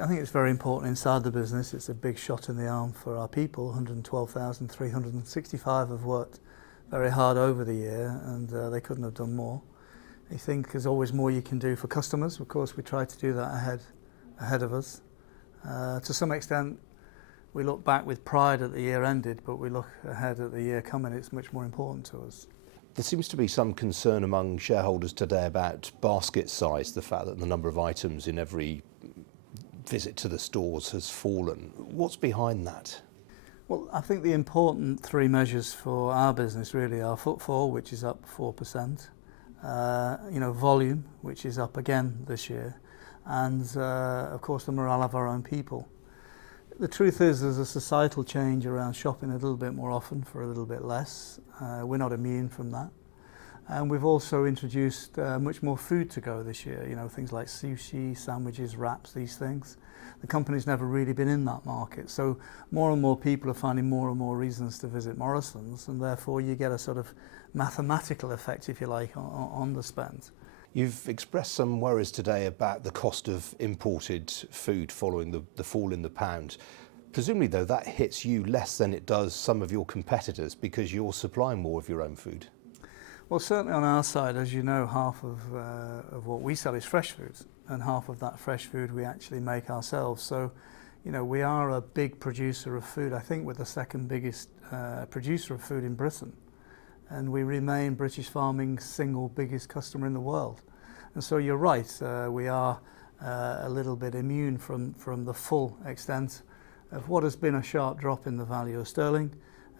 I think it's very important inside the business. It's a big shot in the arm for our people. 112,365 have worked very hard over the year, and they couldn't have done more. I think there's always more you can do for customers. Of course, we try to do that ahead of us. To some extent, we look back with pride at the year ended, but we look ahead at the year coming. It's much more important to us. There seems to be some concern among shareholders today about basket size, the fact that the number of items in every visit to the stores has fallen. What's behind that? Well, I think the important three measures for our business really are footfall, which is up 4%, volume, which is up again this year, and of course the morale of our own people. The truth is there's a societal change around shopping a little bit more often for a little bit less. We're not immune from that. And we've also introduced much more food to go this year, things like sushi, sandwiches, wraps, these things. The company's never really been in that market, so more and more people are finding more and more reasons to visit Morrisons, and therefore you get a sort of mathematical effect, if you like, on the spend. You've expressed some worries today about the cost of imported food following the fall in the pound. Presumably, though, that hits you less than it does some of your competitors because you're supplying more of your own food. Well, certainly on our side, as you know, half of what we sell is fresh foods, and half of that fresh food we actually make ourselves. So, we are a big producer of food. I think we're the second biggest producer of food in Britain, and we remain British farming's single biggest customer in the world. And so you're right, we are a little bit immune from the full extent of what has been a sharp drop in the value of sterling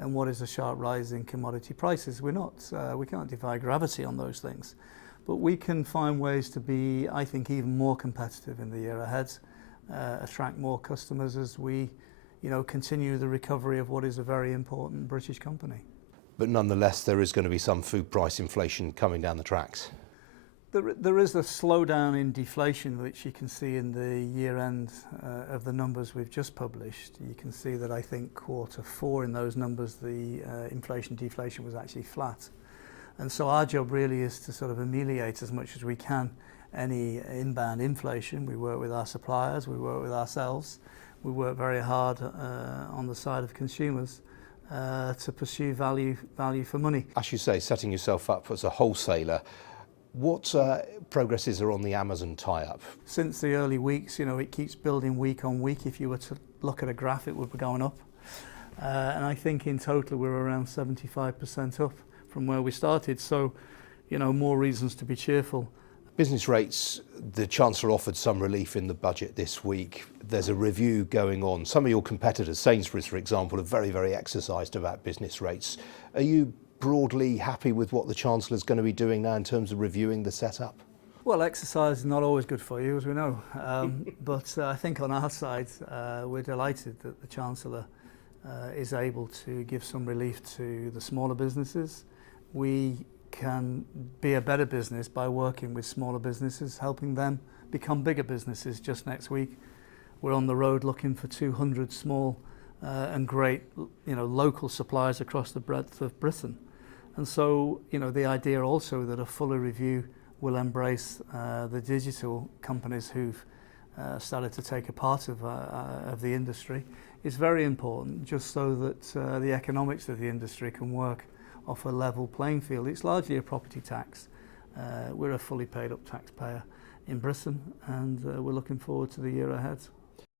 and what is a sharp rise in commodity prices. We can't defy gravity on those things, but we can find ways to be, I think, even more competitive in the year ahead, attract more customers as we, continue the recovery of what is a very important British company. But nonetheless, there is going to be some food price inflation coming down the tracks. There is a slowdown in deflation, which you can see in the year end of the numbers we've just published. You can see that I think Q4 in those numbers, the inflation deflation was actually flat. And so our job really is to sort of ameliorate as much as we can any inbound inflation. We work with our suppliers, we work with ourselves, we work very hard on the side of consumers to pursue value for money. As you say, setting yourself up as a wholesaler, what progresses are on the Amazon tie-up? Since the early weeks, it keeps building week on week. If you were to look at a graph, it would be going up. And I think in total we're around 75% up from where we started. So, more reasons to be cheerful. Business rates, the Chancellor offered some relief in the budget this week. There's a review going on. Some of your competitors, Sainsbury's for example, are very, very exercised about business rates. Are you broadly happy with what the Chancellor's going to be doing now in terms of reviewing the setup? Well, exercise is not always good for you, as we know. But I think on our side, we're delighted that the Chancellor is able to give some relief to the smaller businesses. We can be a better business by working with smaller businesses, helping them become bigger businesses. Just next week, we're on the road looking for 200 small and great, local suppliers across the breadth of Britain. And so, the idea also that a fuller review will embrace the digital companies who've started to take a part of the industry is very important, just so that the economics of the industry can work off a level playing field. It's largely a property tax. We're a fully paid up taxpayer in Britain, and we're looking forward to the year ahead.